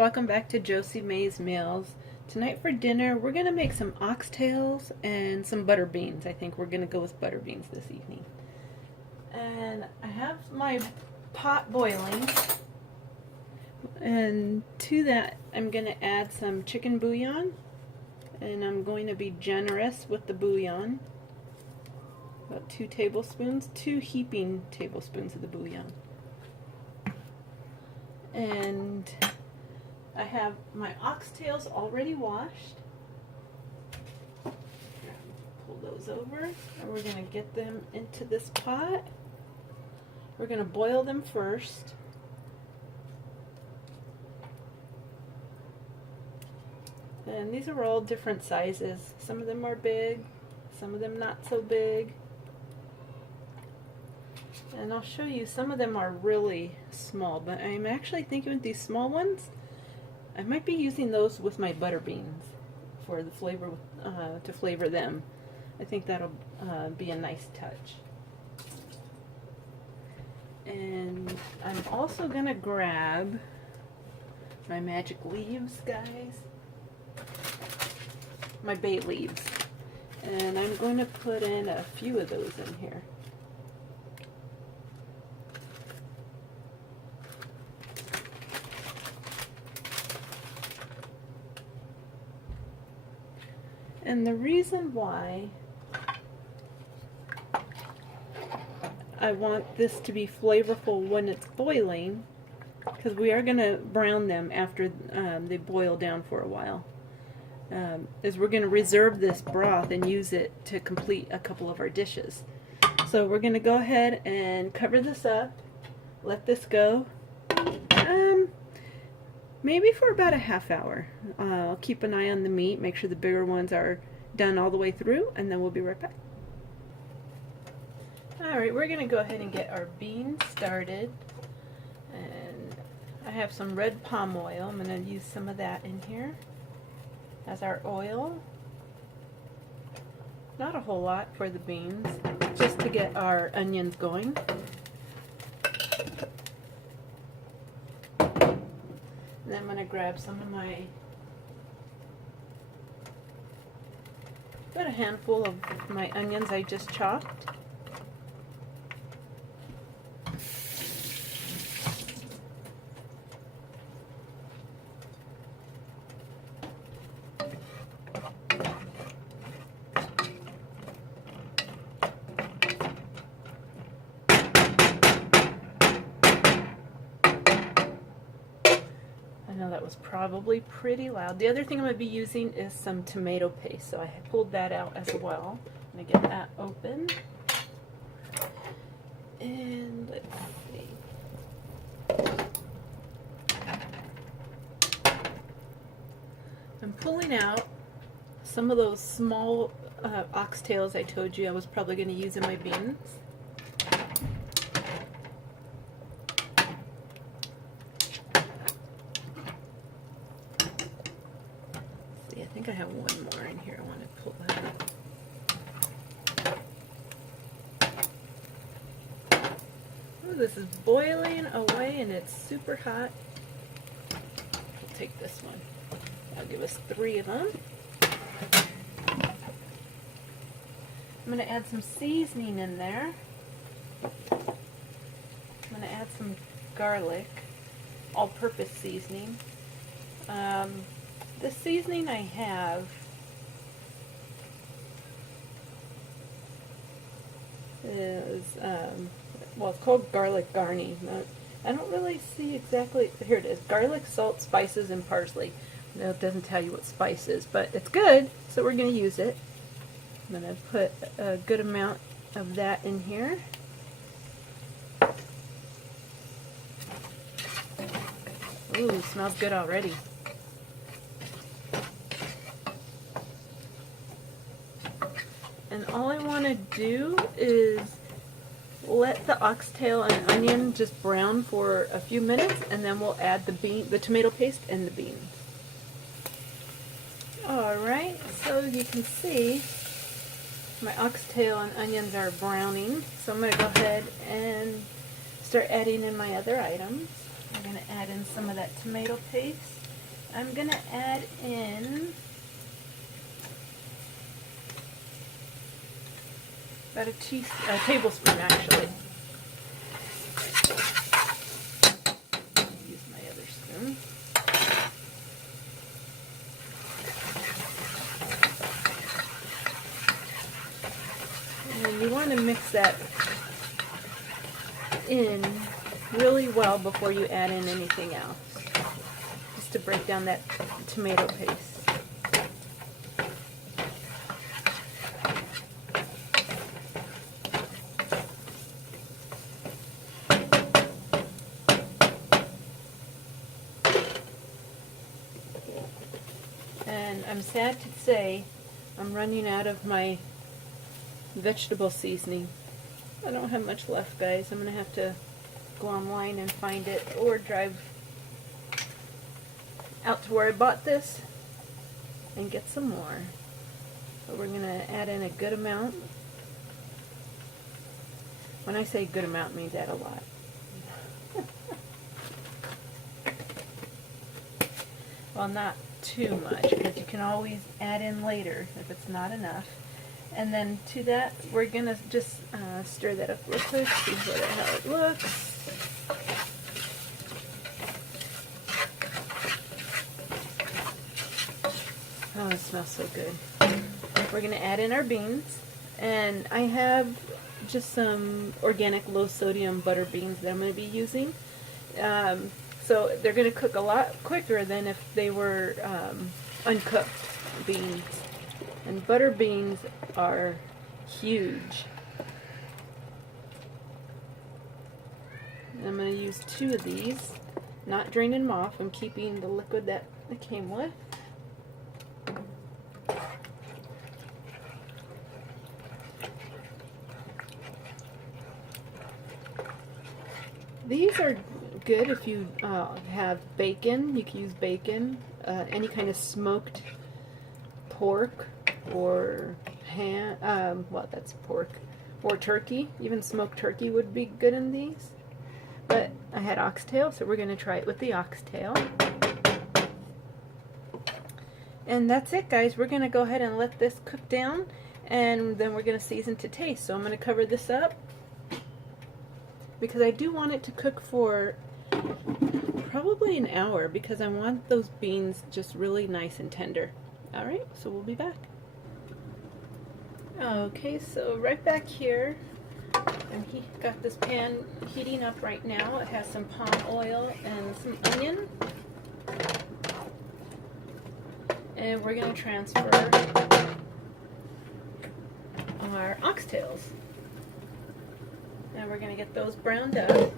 welcome back to Josie Mae's Meals. Tonight for dinner we're going to make some oxtails and some butter beans. I think we're going to go with butter beans this evening. And I have my pot boiling, and to that I'm going to add some chicken bouillon, and I'm going to be generous with the bouillon. About 2 tablespoons, 2 heaping tablespoons of the bouillon. And I have my oxtails already washed. Pull those over, and we're going to get them into this pot. We're going to boil them first. And these are all different sizes. Some of them are big, some of them not so big. And I'll show you, some of them are really small, but I'm actually thinking with these small ones, I might be using those with my butter beans for the flavor, to flavor them. I think that'll be a nice touch. And I'm also going to grab my magic leaves, guys. My bay leaves. And I'm going to put in a few of those in here. And the reason why I want this to be flavorful when it's boiling, because we are going to brown them after they boil down for a while, is we're going to reserve this broth and use it to complete a couple of our dishes. So we're going to go ahead and cover this up, let this go, maybe for about a half hour. I'll keep an eye on the meat, make sure the bigger ones are done all the way through, and then we'll be right back. Alright, we're going to go ahead and get our beans started. And I have some red palm oil. I'm going to use some of that in here as our oil. Not a whole lot for the beans, just to get our onions going. And then I'm going to grab some of my, about a handful of my onions I just chopped. That was probably pretty loud. The other thing I'm going to be using is some tomato paste, so I pulled that out as well. I'm going to get that open. And let's see. I'm pulling out some of those small oxtails I told you I was probably going to use in my beans. I think I have one more in here. I want to pull that up. Oh, this is boiling away and it's super hot. We'll take this one. I'll give us 3 of them. I'm going to add some seasoning in there. I'm going to add some garlic, all-purpose seasoning. The seasoning I have is, well, it's called garlic garni. I don't really see exactly, here it is, garlic, salt, spices, and parsley. No, it doesn't tell you what spice is, but it's good, so we're going to use it. I'm going to put a good amount of that in here. Ooh, smells good already. And all I want to do is let the oxtail and onion just brown for a few minutes, and then we'll add the tomato paste and the beans. Alright, so you can see my oxtail and onions are browning, so I'm going to go ahead start adding in my other items. I'm going to add in some of that tomato paste. I'm gonna add in about a tablespoon actually. Use my other spoon. And you want to mix that in really well before you add in anything else, just to break down that tomato paste. And I'm sad to say I'm running out of my vegetable seasoning. I don't have much left, guys. I'm going to have to go online and find it, or drive out to where I bought this and get some more. So we're going to add in a good amount. When I say good amount, it means add a lot. Well, not too much, because you can always add in later if it's not enough. And then to that, we're going to just stir that up real quick, see how it looks. Oh, it smells so good. We're going to add in our beans. And I have just some organic low-sodium butter beans that I'm going to be using. So they're going to cook a lot quicker than if they were uncooked beans. And butter beans are huge. I'm going to use 2 of these, not draining them off. I'm keeping the liquid that it came with. These are good if you have bacon. You can use bacon, any kind of smoked pork or ham, well, that's pork, or turkey. Even smoked turkey would be good in these. But I had oxtail, so we're going to try it with the oxtail. And that's it, guys. We're going to go ahead and let this cook down, and then we're going to season to taste. So I'm going to cover this up, because I do want it to cook for probably an hour, because I want those beans just really nice and tender. Alright, so we'll be back. Okay, so right back here, and he got this pan heating up right now. It has some palm oil and some onion. And we're going to transfer our oxtails. And we're going to get those browned up.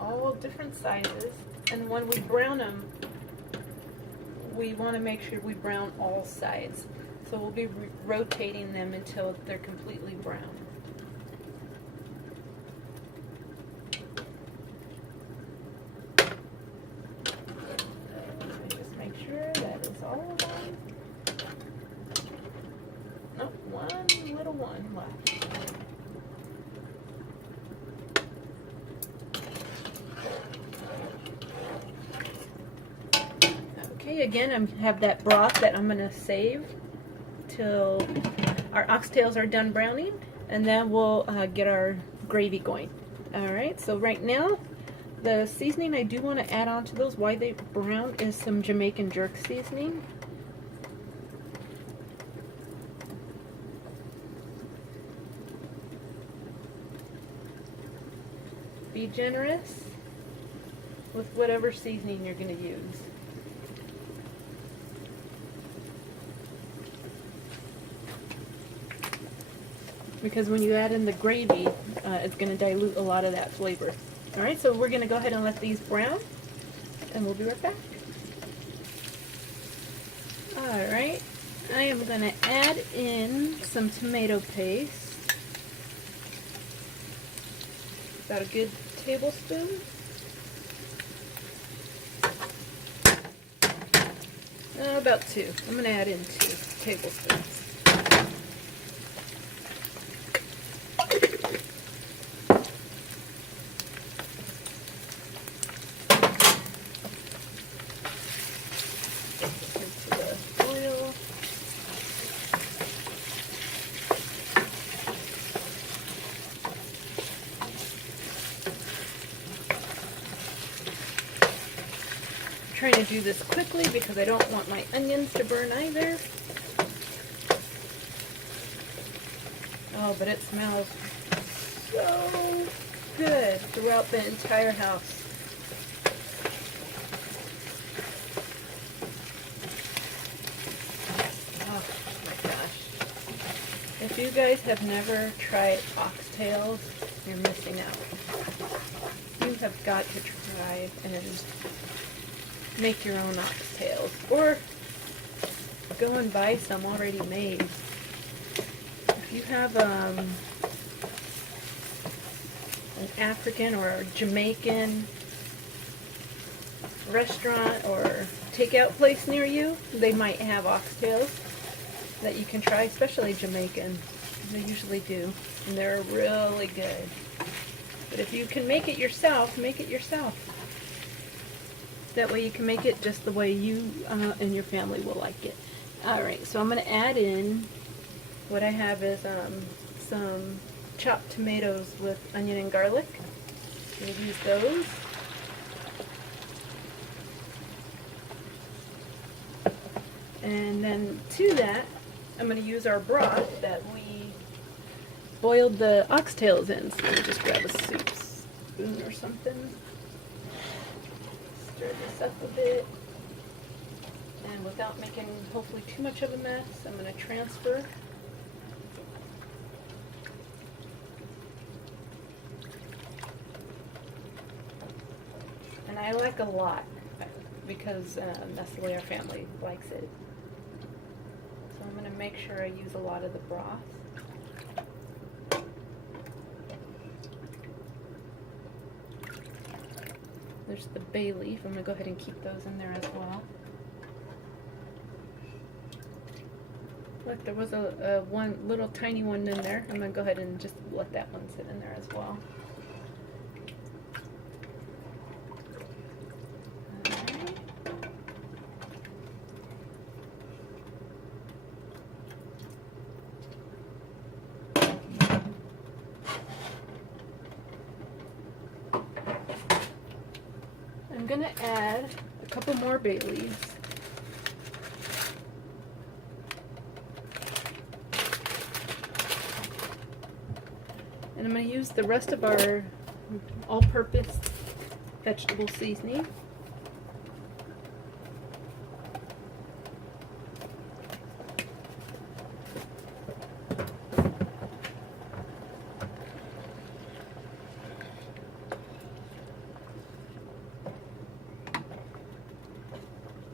All different sizes, and when we brown them, we want to make sure we brown all sides. So we'll be rotating them until they're completely brown. Just make sure that is all of them. Nope, one little one left. Okay, again, I have that broth that I'm going to save till our oxtails are done browning, and then we'll get our gravy going. Alright, so right now, the seasoning I do want to add on to those while they brown is some Jamaican jerk seasoning. Be generous with whatever seasoning you're going to use. because when you add in the gravy, it's going to dilute a lot of that flavor. Alright, so we're going to go ahead and let these brown, and we'll be right back. Alright, I am going to add in some tomato paste, about a good tablespoon. About 2. I'm going to add in 2 tablespoons. Into the oil. Trying to do this quickly because I don't want my onions to burn either. Oh, but it smells so good throughout the entire house. Oh my gosh. If you guys have never tried oxtails, you're missing out. You have got to try and make your own oxtails, or go and buy some already made. If you have an African or Jamaican restaurant or takeout place near you, they might have oxtails that you can try, especially Jamaican. They usually do, and they're really good. But if you can make it yourself, make it yourself. That way you can make it just the way you and your family will like it. Alright, so I'm going to add in, what I have is some chopped tomatoes with onion and garlic. We'll use those. And then to that, I'm going to use our broth that we boiled the oxtails in. So let me just grab a soup spoon or something. Stir this up a bit, and without making hopefully too much of a mess, I'm going to transfer. And I like a lot because that's the way our family likes it. So I'm going to make sure I use a lot of the broth. There's the bay leaf. I'm going to go ahead and keep those in there as well. Look, there was a one little tiny one in there. I'm going to go ahead and just let that one sit in there as well. I'm going to add a couple more bay leaves. And I'm going to use the rest of our all-purpose vegetable seasoning.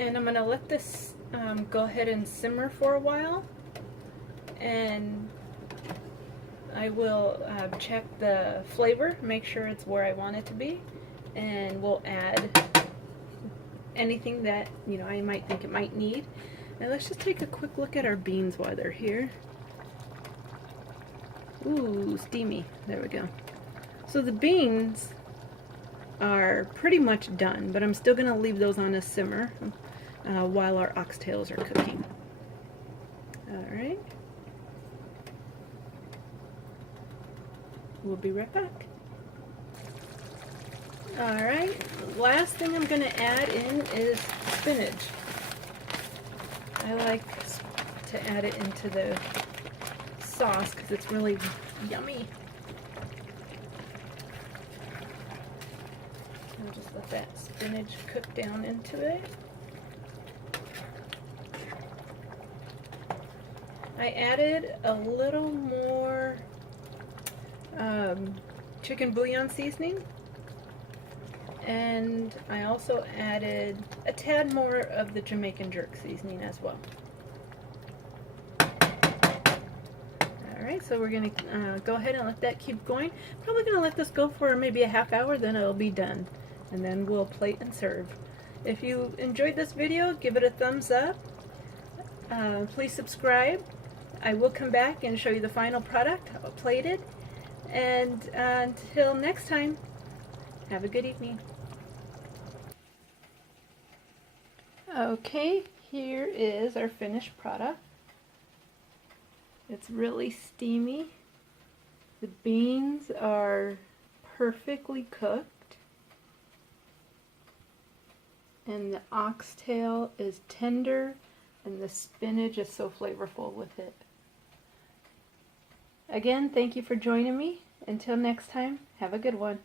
And I'm going to let this go ahead and simmer for a while, and I will check the flavor, make sure it's where I want it to be, and we'll add anything that I might think it might need. And let's just take a quick look at our beans while they're here. Ooh, steamy. There we go. So the beans are pretty much done, but I'm still going to leave those on a simmer while our oxtails are cooking. Alright. We'll be right back. Alright, last thing I'm going to add in is spinach. I like to add it into the sauce because it's really yummy. I'll just let that spinach cook down into it. I added a little more chicken bouillon seasoning, and I also added a tad more of the Jamaican jerk seasoning as well. Alright, so we're going to go ahead and let that keep going. Probably going to let this go for maybe a half hour, then it'll be done. And then we'll plate and serve. If you enjoyed this video, give it a thumbs up. Please subscribe. I will come back and show you the final product, plated. And until next time, have a good evening. Okay, here is our finished product. It's really steamy. The beans are perfectly cooked. And the oxtail is tender, and the spinach is so flavorful with it. Again, thank you for joining me. Until next time, have a good one.